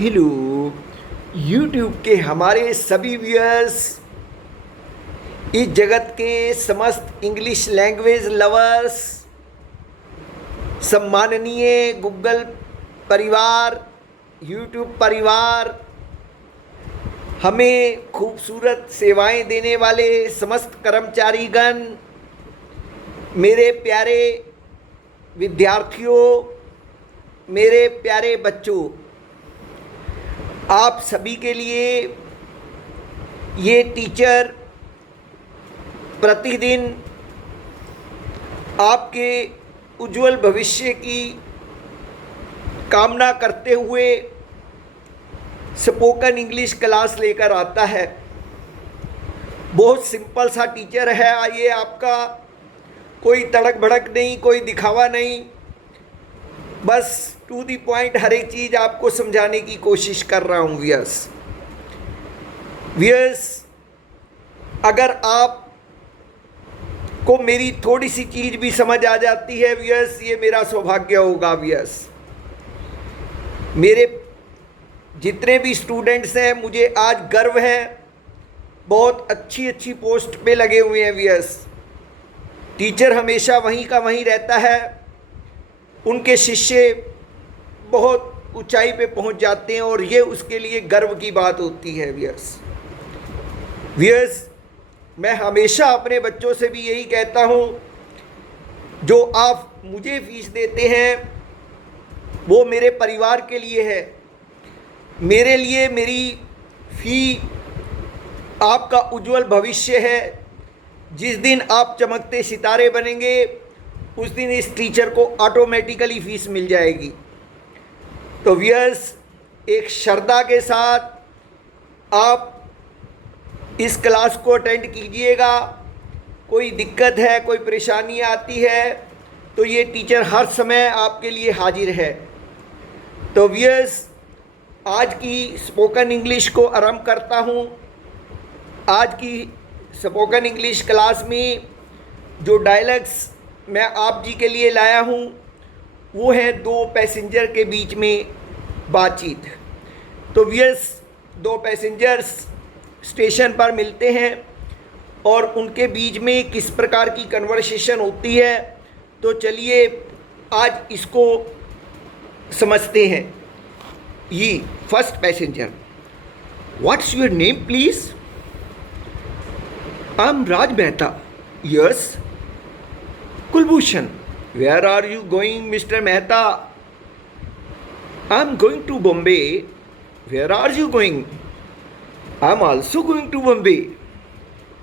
Hello YouTube के हमारे सभी व्यूअर्स, इस जगत के समस्त इंग्लिश लैंग्वेज लवर्स, सम्माननीय गूगल परिवार, यूट्यूब परिवार, हमें खूबसूरत सेवाएं देने वाले समस्त कर्मचारीगण, मेरे प्यारे विद्यार्थियों, मेरे प्यारे बच्चों, आप सभी के लिए ये टीचर प्रतिदिन आपके उज्जवल भविष्य की कामना करते हुए स्पोकन इंग्लिश क्लास लेकर आता है। बहुत सिंपल सा टीचर है ये आपका, कोई तड़क भड़क नहीं, कोई दिखावा नहीं, बस टू दी पॉइंट हर एक चीज़ आपको समझाने की कोशिश कर रहा हूँ। व्यूअर्स, अगर आप को मेरी थोड़ी सी चीज़ भी समझ आ जाती है व्यूअर्स, ये मेरा सौभाग्य होगा। व्यूअर्स, मेरे जितने भी स्टूडेंट्स हैं, मुझे आज गर्व है, बहुत अच्छी अच्छी पोस्ट पे लगे हुए हैं। व्यूअर्स, टीचर हमेशा वहीं का वहीं रहता है, उनके शिष्य बहुत ऊंचाई पे पहुंच जाते हैं और ये उसके लिए गर्व की बात होती है। व्यूअर्स, मैं हमेशा अपने बच्चों से भी यही कहता हूं, जो आप मुझे फीस देते हैं वो मेरे परिवार के लिए है। मेरे लिए मेरी फी आपका उज्जवल भविष्य है। जिस दिन आप चमकते सितारे बनेंगे, उस दिन इस टीचर को ऑटोमेटिकली फीस मिल जाएगी। तो व्यूअर्स, एक श्रद्धा के साथ आप इस क्लास को अटेंड कीजिएगा। कोई दिक्कत है, कोई परेशानी आती है, तो ये टीचर हर समय आपके लिए हाजिर है। तो व्यूअर्स, आज की स्पोकन इंग्लिश को आरंभ करता हूँ। आज की स्पोकन इंग्लिश क्लास में जो डायलॉग्स मैं आप जी के लिए लाया हूँ वो है दो पैसेंजर के बीच में बातचीत। तो व्यूअर्स, दो पैसेंजर्स स्टेशन पर मिलते हैं और उनके बीच में किस प्रकार की कन्वर्सेशन होती है, तो चलिए आज इसको समझते हैं। ये first passenger, what's your name please? I am Raj Mehta. Yes. Kulbhushan, where are you going, Mr. Mehta? I'm going to Bombay. Where are you going? I'm also going to Bombay.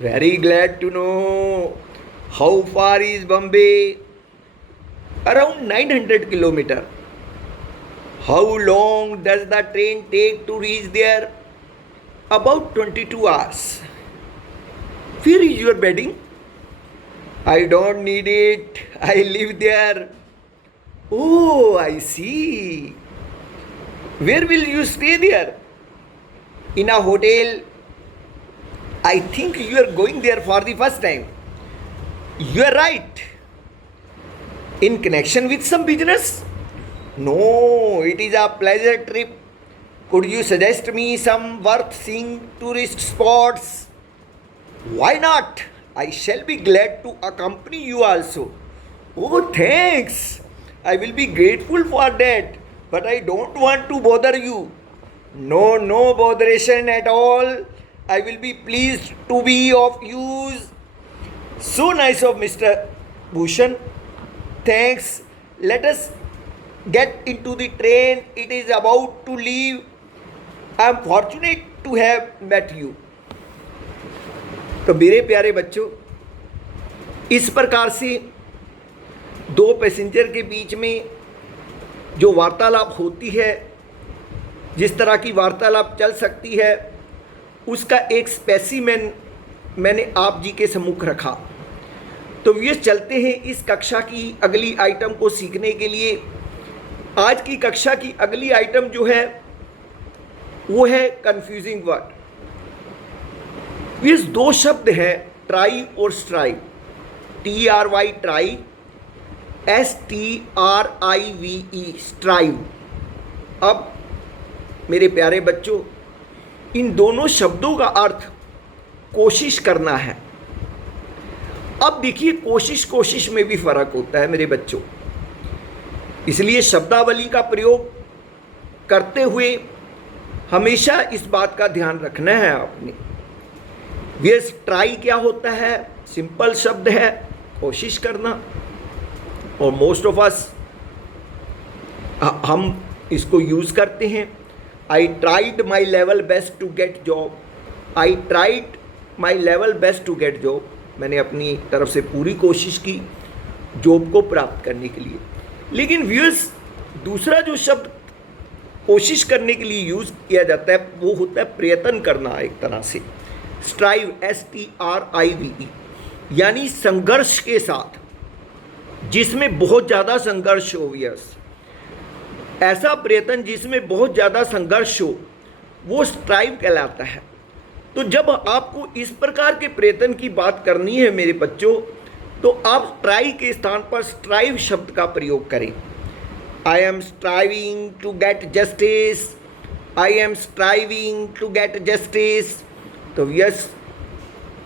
Very glad to know. How far is Bombay? Around 900 kilometers. How long does the train take to reach there? About 22 hours. Where is your bedding? I don't need it. I live there. Oh, I see. Where will you stay there? In a hotel. I think you are going there for the first time. You are right. In connection with some business? No, it is a pleasure trip. Could you suggest me some worth seeing tourist spots? Why not? I shall be glad to accompany you also. Oh, thanks. I will be grateful for that, but I don't want to bother you. No botheration at all. I will be pleased to be of use. So nice of Mr. Bhushan. Thanks. Let us get into the train. It is about to leave. I am fortunate to have met you. तो मेरे प्यारे बच्चों, इस प्रकार से दो passenger के बीच में जो वार्तालाप होती है, जिस तरह की वार्तालाप चल सकती है, उसका एक स्पेसिमेन मैंने आप जी के सम्मुख रखा। तो ये चलते हैं इस कक्षा की अगली आइटम को सीखने के लिए। आज की कक्षा की अगली आइटम जो है वो है कंफ्यूजिंग वर्ड। ये दो शब्द हैं, ट्राई और strive. TRY try, STRIVE strive. अब मेरे प्यारे बच्चों, इन दोनों शब्दों का अर्थ कोशिश करना है। अब देखिए, कोशिश कोशिश में भी फर्क होता है मेरे बच्चों, इसलिए शब्दावली का प्रयोग करते हुए हमेशा इस बात का ध्यान रखना है आपने। यस, ट्राई क्या होता है? सिंपल शब्द है, कोशिश करना। और मोस्ट ऑफ अस हम इसको यूज करते हैं। I tried my level best to get job. I tried my level best to get job. मैंने अपनी तरफ से पूरी कोशिश की जॉब को प्राप्त करने के लिए। लेकिन व्यूअर्स, दूसरा जो शब्द कोशिश करने के लिए यूज किया जाता है वो होता है प्रयत्न करना। एक तरह से स्ट्राइव, STRIVE, यानी संघर्ष के साथ, जिसमें बहुत ज़्यादा संघर्ष हो। व्यूअर्स, ऐसा प्रयत्न जिसमें बहुत ज़्यादा संघर्ष हो वो स्ट्राइव कहलाता है। तो जब आपको इस प्रकार के प्रयत्न की बात करनी है मेरे बच्चों, तो आप ट्राई के स्थान पर स्ट्राइव शब्द का प्रयोग करें। I am striving to get justice. I am striving to get justice. तो यस,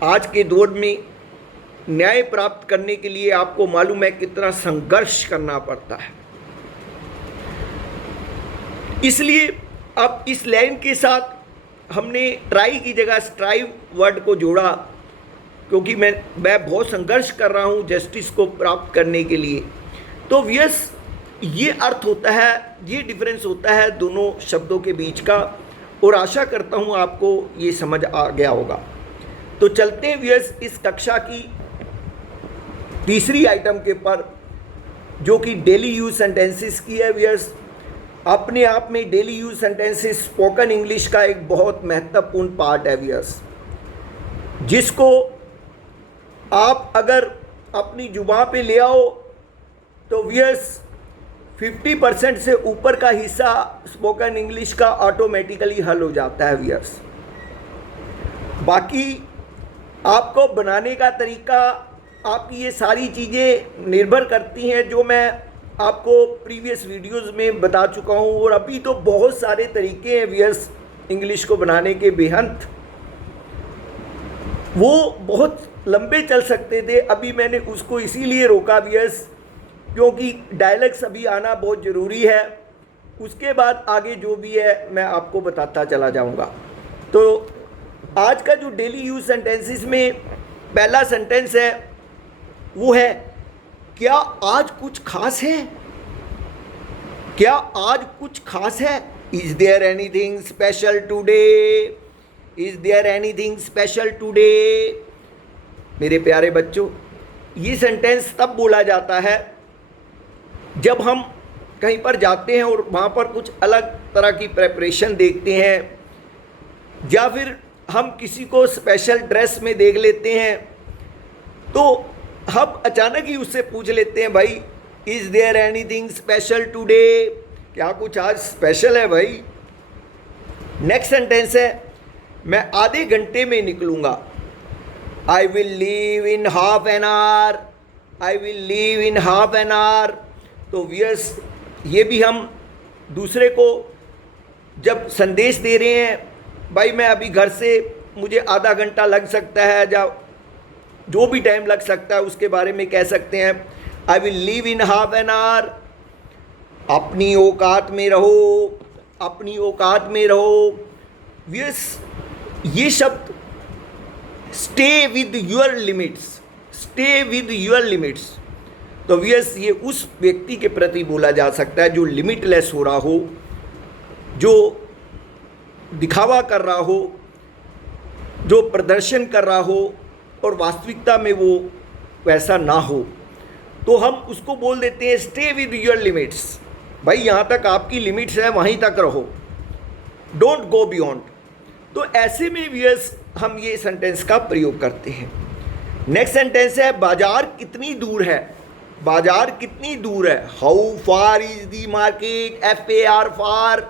आज के दौर में न्याय प्राप्त करने के लिए आपको मालूम है कितना संघर्ष करना पड़ता है। इसलिए अब इस लाइन के साथ हमने ट्राई की जगह स्ट्राइव वर्ड को जोड़ा, क्योंकि मैं बहुत संघर्ष कर रहा हूँ जस्टिस को प्राप्त करने के लिए। तो यस, ये अर्थ होता है, ये डिफरेंस होता है दोनों शब्दों के बीच का। और आशा करता हूँ आपको ये समझ आ गया होगा। तो चलते हैं व्यूअर्स इस कक्षा की तीसरी आइटम के पर, जो कि डेली यूज सेंटेंसेस की है। व्यूअर्स, अपने आप में daily use sentences spoken English का एक बहुत महत्वपूर्ण पार्ट है व्यूअर्स, जिसको आप अगर अपनी जुबान पे ले आओ तो व्यूअर्स 50% से ऊपर का हिस्सा स्पोकन इंग्लिश का ऑटोमेटिकली हल हो जाता है व्यूअर्स। बाकी आपको बनाने का तरीका, आपकी ये सारी चीज़ें निर्भर करती हैं जो मैं आपको प्रीवियस वीडियोस में बता चुका हूँ। और अभी तो बहुत सारे तरीके हैं व्यूअर्स इंग्लिश को बनाने के बेहद, वो बहुत लंबे चल सकते थे। अभी मैंने उसको इसीलिए रोका व्यूअर्स, क्योंकि डायलॉग्स अभी आना बहुत ज़रूरी है। उसके बाद आगे जो भी है मैं आपको बताता चला जाऊँगा। तो आज का जो डेली यूज सेंटेंसेस में पहला सेंटेंस है वो है, क्या आज कुछ खास है? क्या आज कुछ खास है? Is there anything special today? Is there anything special today? मेरे प्यारे बच्चों, ये सेंटेंस तब बोला जाता है जब हम कहीं पर जाते हैं और वहाँ पर कुछ अलग तरह की प्रेपरेशन देखते हैं, या फिर हम किसी को स्पेशल ड्रेस में देख लेते हैं, तो हम अचानक ही उससे पूछ लेते हैं, भाई is there anything special today? क्या कुछ आज स्पेशल है भाई? नेक्स्ट सेंटेंस है, मैं आधे घंटे में निकलूँगा। I will leave in half an hour. I will leave in half an hour. तो व्यूअर्स, ये भी हम दूसरे को जब संदेश दे रहे हैं, भाई मैं अभी घर से, मुझे आधा घंटा लग सकता है, या जो भी टाइम लग सकता है उसके बारे में कह सकते हैं, आई will leave in half an our. अपनी औकात में रहो, अपनी औकात में रहो। व्यूअर्स, ये शब्द stay with your limits, stay with your limits. तो व्यूअर्स, ये उस व्यक्ति के प्रति बोला जा सकता है जो लिमिटलेस हो रहा हो, जो दिखावा कर रहा हो, जो प्रदर्शन कर रहा हो और वास्तविकता में वो वैसा ना हो, तो हम उसको बोल देते हैं स्टे विद योर लिमिट्स। भाई यहाँ तक आपकी लिमिट्स है, वहीं तक रहो, डोंट गो बियॉन्ड। तो ऐसे में व्यूअर्स हम ये सेंटेंस का प्रयोग करते हैं। नेक्स्ट सेंटेंस है, बाजार कितनी दूर है? बाजार कितनी दूर है? How far is the market? FAR far,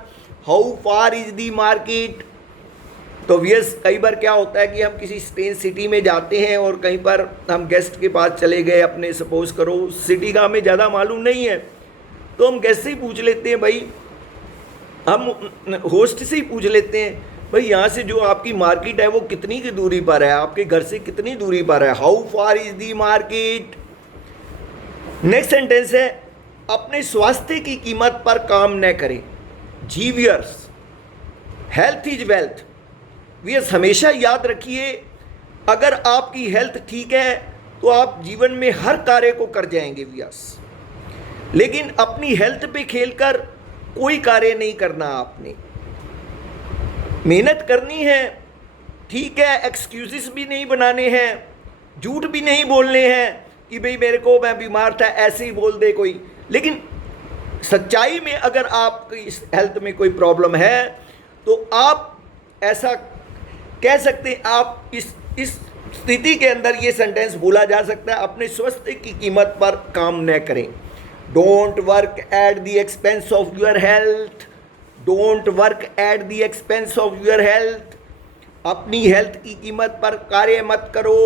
how far is the market? तो व्यूअर्स, कई बार क्या होता है कि हम किसी स्ट्रेंज सिटी में जाते हैं और कहीं पर हम गेस्ट के पास चले गए अपने, सपोज करो सिटी का हमें ज़्यादा मालूम नहीं है, तो हम गेस्ट से ही पूछ लेते हैं, भाई हम होस्ट से ही पूछ लेते हैं, भाई यहाँ से जो आपकी मार्केट है वो कितनी की दूरी पर है, आपके घर से कितनी दूरी पर है, how far is the market. Next sentence है, अपने स्वास्थ्य की कीमत पर काम न करें। जी viewers, health is wealth. Viewers हमेशा याद रखिए, अगर आपकी हेल्थ ठीक है तो आप जीवन में हर कार्य को कर जाएंगे वियर्स, लेकिन अपनी हेल्थ पे खेलकर कोई कार्य नहीं करना। आपने मेहनत करनी है, ठीक है, एक्सक्यूजेस भी नहीं बनाने हैं, झूठ भी नहीं बोलने हैं कि भाई मेरे को, मैं बीमार था, ऐसे ही बोल दे कोई। लेकिन सच्चाई में अगर आपकी इस हेल्थ में कोई प्रॉब्लम है तो आप ऐसा कह सकते हैं, आप इस स्थिति के अंदर ये सेंटेंस बोला जा सकता है, अपने स्वास्थ्य की कीमत पर काम न करें। Don't work at the expense of your health. Don't work at the expense of your health. अपनी हेल्थ की कीमत पर कार्य मत करो।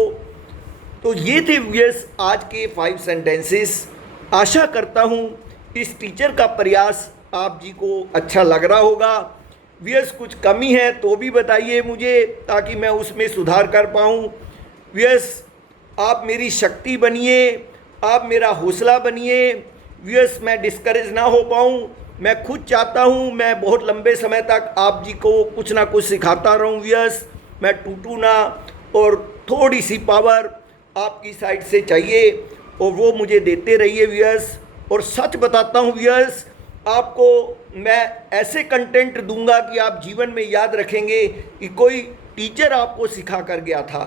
तो ये थे व्यूअर्स आज के 5 सेंटेंसेस। आशा करता हूँ इस टीचर का प्रयास आप जी को अच्छा लग रहा होगा। व्यूअर्स कुछ कमी है तो भी बताइए मुझे, ताकि मैं उसमें सुधार कर पाऊँ। व्यूअर्स आप मेरी शक्ति बनिए, आप मेरा हौसला बनिए। व्यूअर्स मैं डिस्करेज ना हो पाऊँ, मैं खुद चाहता हूँ मैं बहुत लंबे समय तक आप जी को कुछ ना कुछ सिखाता रहूँ। व्यूअर्स मैं टूटूँ ना, और थोड़ी सी पावर आपकी साइड से चाहिए और वो मुझे देते रहिए व्यूअर्स। और सच बताता हूँ व्यूअर्स, आपको मैं ऐसे कंटेंट दूंगा कि आप जीवन में याद रखेंगे कि कोई टीचर आपको सिखा कर गया था।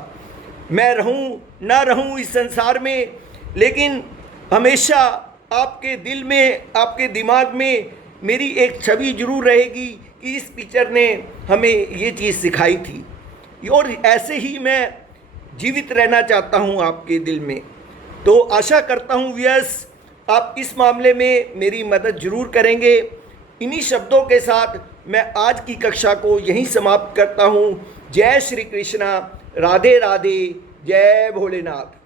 मैं रहूं ना रहूं इस संसार में, लेकिन हमेशा आपके दिल में, आपके दिमाग में मेरी एक छवि जरूर रहेगी कि इस टीचर ने हमें ये चीज़ सिखाई थी, और ऐसे ही मैं जीवित रहना चाहता हूं आपके दिल में। तो आशा करता हूं व्यूअर्स आप इस मामले में मेरी मदद जरूर करेंगे। इन्हीं शब्दों के साथ मैं आज की कक्षा को यहीं समाप्त करता हूं। जय श्री कृष्णा, राधे राधे, जय भोलेनाथ।